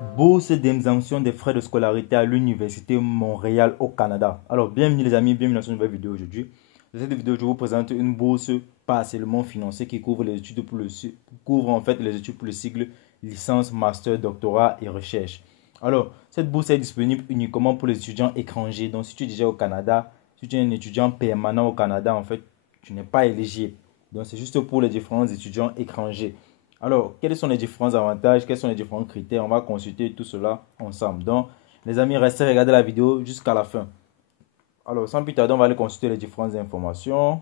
Bourse d'exemption des frais de scolarité à l'Université Montréal au Canada. Alors, bienvenue les amis, bienvenue dans cette nouvelle vidéo aujourd'hui. Dans cette vidéo, je vous présente une bourse partiellement financée qui couvre les études couvre en fait les études pour le cycle licence, master, doctorat et recherche. Alors, cette bourse est disponible uniquement pour les étudiants étrangers. Donc, si tu es déjà au Canada, si tu es un étudiant permanent au Canada, en fait, tu n'es pas éligible. Donc, c'est juste pour les différents étudiants étrangers. Alors, quels sont les différents avantages, quels sont les différents critères? On va consulter tout cela ensemble. Donc, les amis, restez regarder la vidéo jusqu'à la fin. Alors, sans plus tarder, on va aller consulter les différentes informations.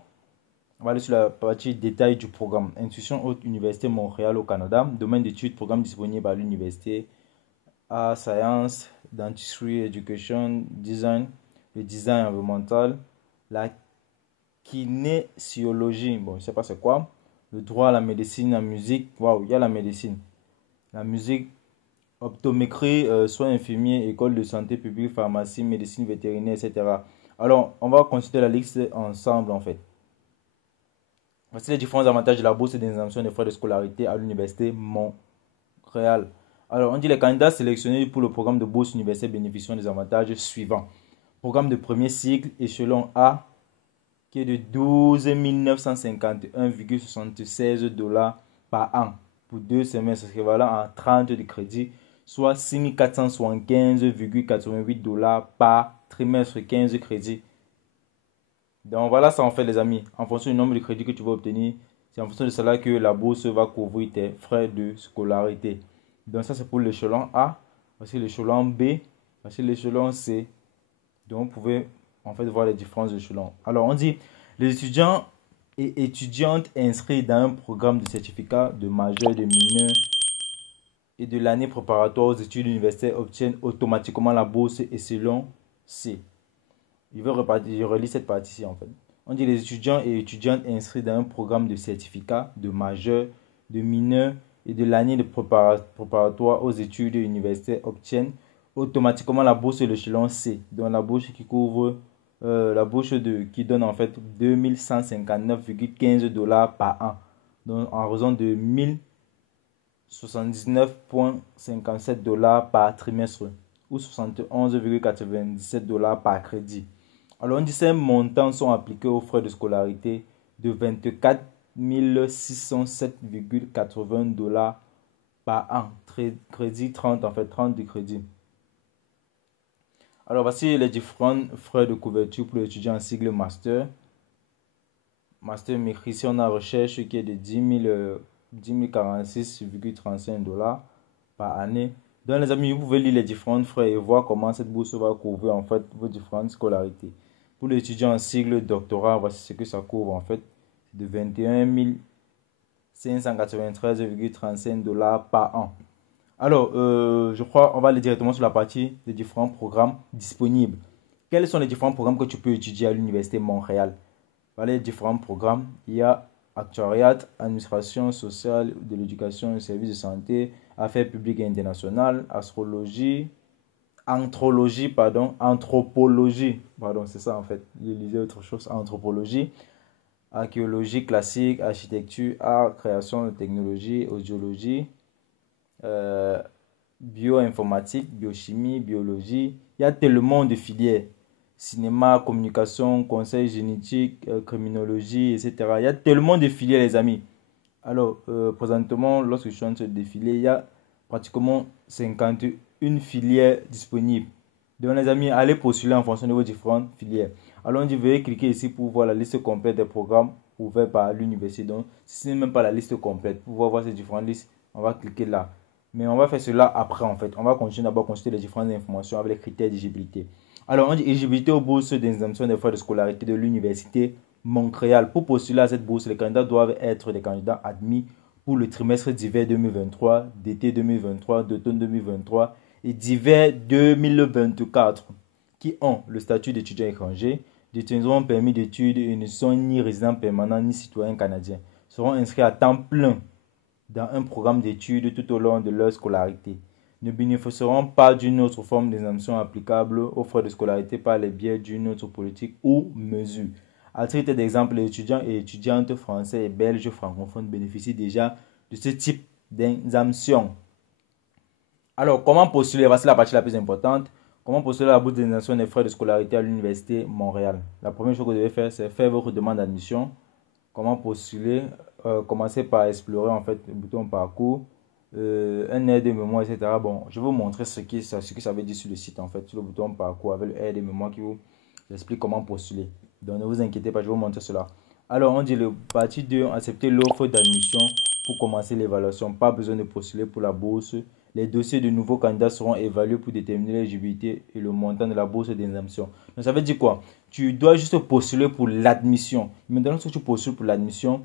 On va aller sur la partie détail du programme. Institution Haute Université Montréal au Canada. Domaine d'études, programme disponible à l'université. Art, Science, Dentistry, Education, Design, le design environnemental, la kinésiologie, bon, je ne sais pas c'est quoi. Le droit à la médecine, la musique, waouh, il y a la médecine. La musique, optométrie, soins infirmiers, école de santé publique, pharmacie, médecine vétérinaire, etc. Alors, on va consulter la liste ensemble en fait. Voici les différents avantages de la bourse d'exemption des frais de scolarité à l'Université Montréal. Alors, on dit les candidats sélectionnés pour le programme de bourse universitaire bénéficient des avantages suivants. Programme de premier cycle, échelon A, qui est de 12 951,76 $ par an pour 2 semestres, équivalent à 30 de crédit, soit 6 475,88 $ par trimestre, 15 crédits. Donc voilà ça en fait les amis, en fonction du nombre de crédits que tu vas obtenir, c'est en fonction de cela que la bourse va couvrir tes frais de scolarité. Donc ça c'est pour l'échelon A, voici l'échelon B, voici l'échelon C. Donc vous pouvez en fait voir les différents échelons. Alors on dit les étudiants et étudiantes inscrits dans un programme de certificat de majeur, de mineur et de l'année préparatoire aux études universitaires obtiennent automatiquement la bourse échelon C. Je relis cette partie-ci en fait. On dit les étudiants et étudiantes inscrits dans un programme de certificat de majeur, de mineur et de l'année de préparatoire aux études universitaires obtiennent automatiquement la bourse de l'échelon C, donc la bourse qui couvre qui donne en fait 2159,15 $ par an, donc en raison de 1079,57 $ par trimestre ou 71,97 $ par crédit. Alors on dit que ces montants sont appliqués aux frais de scolarité de 24 607,80 $ par an. Crédit 30 en fait, 30 de crédit. Alors voici les différents frais de couverture pour l'étudiant en sigle master. Master maîtrise en recherche qui est de 10 046,35 $ par année. Donc les amis, vous pouvez lire les différents frais et voir comment cette bourse va couvrir en fait vos différentes scolarités. Pour l'étudiant en sigle doctorat, voici ce que ça couvre en fait, de 21 593,35 $ par an. Alors, je crois on va aller directement sur la partie des différents programmes disponibles. Quels sont les différents programmes que tu peux étudier à l'Université Montréal? Voilà les différents programmes. Il y a actuariat, administration sociale de l'éducation et services de santé, affaires publiques et internationales, astrologie, anthropologie, c'est ça en fait. Je lisais autre chose, anthropologie, archéologie classique, architecture, art, création de technologie, audiologie, bioinformatique, biochimie, biologie. Il y a tellement de filières. Cinéma, communication, conseil génétique, criminologie, etc. Il y a tellement de filières, les amis. Alors, présentement, lorsque je suis en train de défiler, il y a pratiquement 51 filières disponibles. Donc, les amis, allez postuler en fonction de vos différentes filières. Alors, on dit, veuillez cliquer ici pour voir la liste complète des programmes ouverts par l'université. Donc, si ce n'est même pas la liste complète, pour voir ces différentes listes, on va cliquer là. Mais on va faire cela après en fait. On va continuer d'abord à consulter les différentes informations avec les critères d'éligibilité. Alors, on dit éligibilité aux bourses d'exemption des frais de scolarité de l'Université Montréal. Pour postuler à cette bourse, les candidats doivent être des candidats admis pour le trimestre d'hiver 2023, d'été 2023, d'automne 2023 et d'hiver 2024 qui ont le statut d'étudiant étranger, détiendront un permis d'études et ne sont ni résidents permanents ni citoyens canadiens. Seront inscrits à temps plein dans un programme d'études tout au long de leur scolarité. Ne bénéficieront pas d'une autre forme d'exemption applicable aux frais de scolarité par les biais d'une autre politique ou mesure. À titre d'exemple, les étudiants et étudiantes français et belges francophones bénéficient déjà de ce type d'exemption. Alors, comment postuler? Voici la partie la plus importante. Comment postuler à la bourse d'indemnisation des frais de scolarité à l'Université Montréal? La première chose que vous devez faire, c'est faire votre demande d'admission. Comment postuler? Commencez par explorer en fait le bouton parcours, un aide de mémoire, etc. Bon, je vais vous montrer ce que ça veut dire sur le site en fait, sur le bouton parcours avec le aide de mémoire qui vous explique comment postuler. Donc ne vous inquiétez pas, je vais vous montrer cela. Alors, on dit le partie 2, accepter l'offre d'admission pour commencer l'évaluation. Pas besoin de postuler pour la bourse. Les dossiers de nouveaux candidats seront évalués pour déterminer l'éligibilité et le montant de la bourse d'exemption. Donc, ça veut dire quoi? Tu dois juste postuler pour l'admission. Maintenant, si tu postules pour l'admission,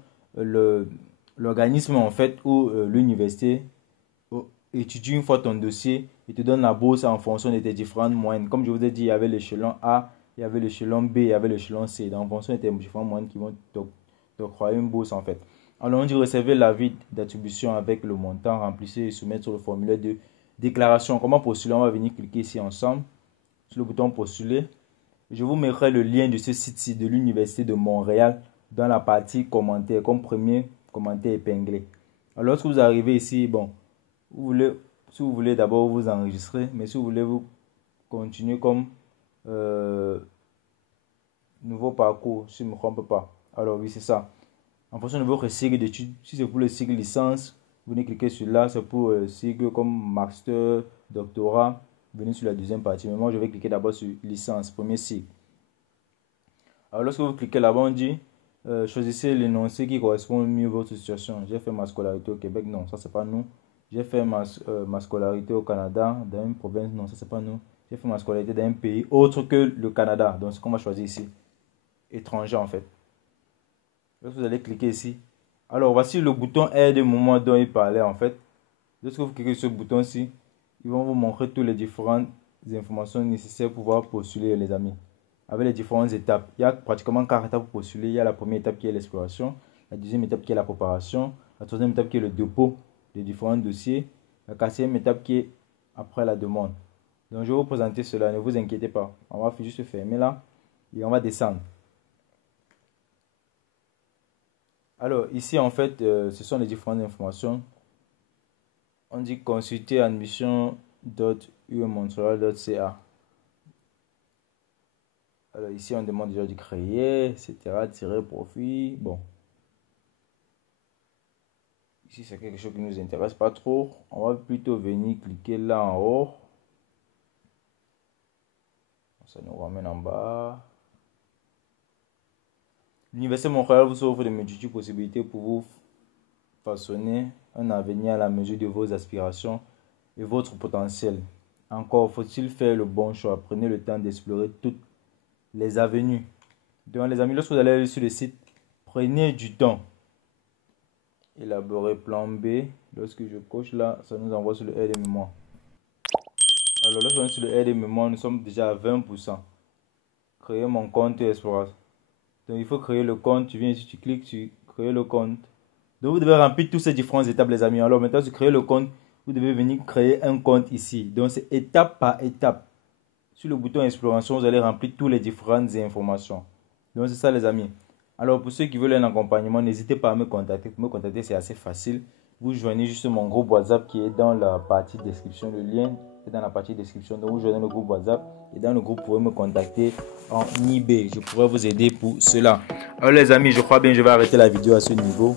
l'organisme en fait ou l'université étudie une fois ton dossier et te donne la bourse en fonction de tes différentes moyennes. Comme je vous ai dit, il y avait l'échelon A, il y avait l'échelon B, il y avait l'échelon C. Donc, en fonction de tes différentes moyennes qui vont t'octroyer une bourse en fait. Alors, on dit recevoir l'avis d'attribution avec le montant, remplissez et soumettre sur le formulaire de déclaration. Comment postuler? On va venir cliquer ici ensemble sur le bouton postuler. Je vous mettrai le lien de ce site-ci de l'Université de Montréal dans la partie commentaires, comme premier commentaire épinglé. Alors, lorsque vous arrivez ici, bon, si vous voulez d'abord vous enregistrer, mais si vous voulez vous continuer comme nouveau parcours, si je ne me trompe pas. Alors, oui, c'est ça. En fonction de votre cycle d'études, si c'est pour le cycle licence, vous venez cliquer sur là, c'est pour cycle comme master, doctorat, venez sur la deuxième partie. Mais moi, je vais cliquer d'abord sur licence, premier cycle. Alors, lorsque vous cliquez là-bas, on dit choisissez l'énoncé qui correspond mieux à votre situation. J'ai fait ma scolarité au Québec, non, ça c'est pas nous. J'ai fait ma scolarité au Canada, dans une province, non, ça c'est pas nous. J'ai fait ma scolarité dans un pays autre que le Canada, donc c'est qu'on va choisir ici. Étranger en fait. Lorsque vous allez cliquer ici, alors voici le bouton aide au moment dont il parlait en fait. Lorsque vous cliquez sur ce bouton-ci, ils vont vous montrer toutes les différentes informations nécessaires pour pouvoir postuler les amis. Avec les différentes étapes. Il y a pratiquement 4 étapes pour postuler. Il y a la première étape qui est l'exploration, la deuxième étape qui est la préparation, la troisième étape qui est le dépôt des différents dossiers, la quatrième étape qui est après la demande. Donc je vais vous présenter cela, ne vous inquiétez pas. On va juste fermer là et on va descendre. Alors ici en fait, ce sont les différentes informations. On dit consulter admission.umontreal.ca. Alors ici on demande déjà de créer, etc. Tirer profit. Bon. Ici c'est quelque chose qui ne nous intéresse pas trop. On va plutôt venir cliquer là en haut. Ça nous ramène en bas. L'Université Montréal vous offre de multitudes possibilités pour vous façonner un avenir à la mesure de vos aspirations et votre potentiel. Encore faut-il faire le bon choix. Prenez le temps d'explorer toutes les avenues. Donc les amis, lorsque vous allez sur le site, prenez du temps. Élaborer plan B. Lorsque je coche là, ça nous envoie sur le aide de mémoire. Alors lorsqu'on est sur le aide de mémoire, nous sommes déjà à 20%. Créer mon compte explorateur. Donc il faut créer le compte. Tu viens ici, tu cliques sur créer le compte. Donc vous devez remplir toutes ces différentes étapes les amis. Alors maintenant, sur créer le compte, vous devez venir créer un compte ici. Donc c'est étape par étape. Sur le bouton exploration, vous allez remplir toutes les différentes informations. Donc c'est ça les amis. Alors pour ceux qui veulent un accompagnement, n'hésitez pas à me contacter. Pour me contacter, c'est assez facile. Vous joignez juste mon groupe WhatsApp qui est dans la partie description. Le lien est dans la partie description. Donc vous joignez le groupe WhatsApp. Et dans le groupe, vous pouvez me contacter en eBay. Je pourrais vous aider pour cela. Alors les amis, je crois bien que je vais arrêter la vidéo à ce niveau.